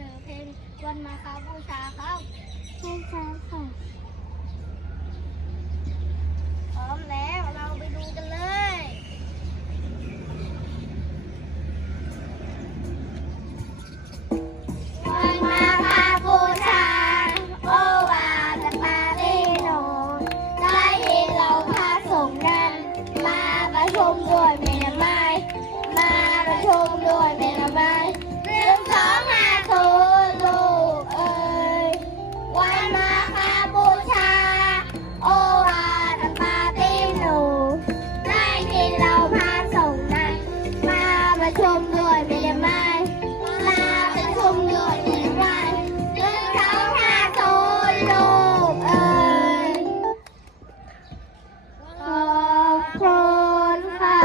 นอเพลงวันมาคาบูชาครับใช่ครับค่ะพร้อมแล้วเราไปดูกันเลยวันมาคาบูชา โอวาสปาลิโนได้ยินเราพาสงฆ์นั้นมาประชุมบวช มาประชุมด้วยไมนไม้มาประชุมด้วยเมนไม้หนึ่งสองห้าศูนย์ลูกเอ้ยขอบคุณค่ะ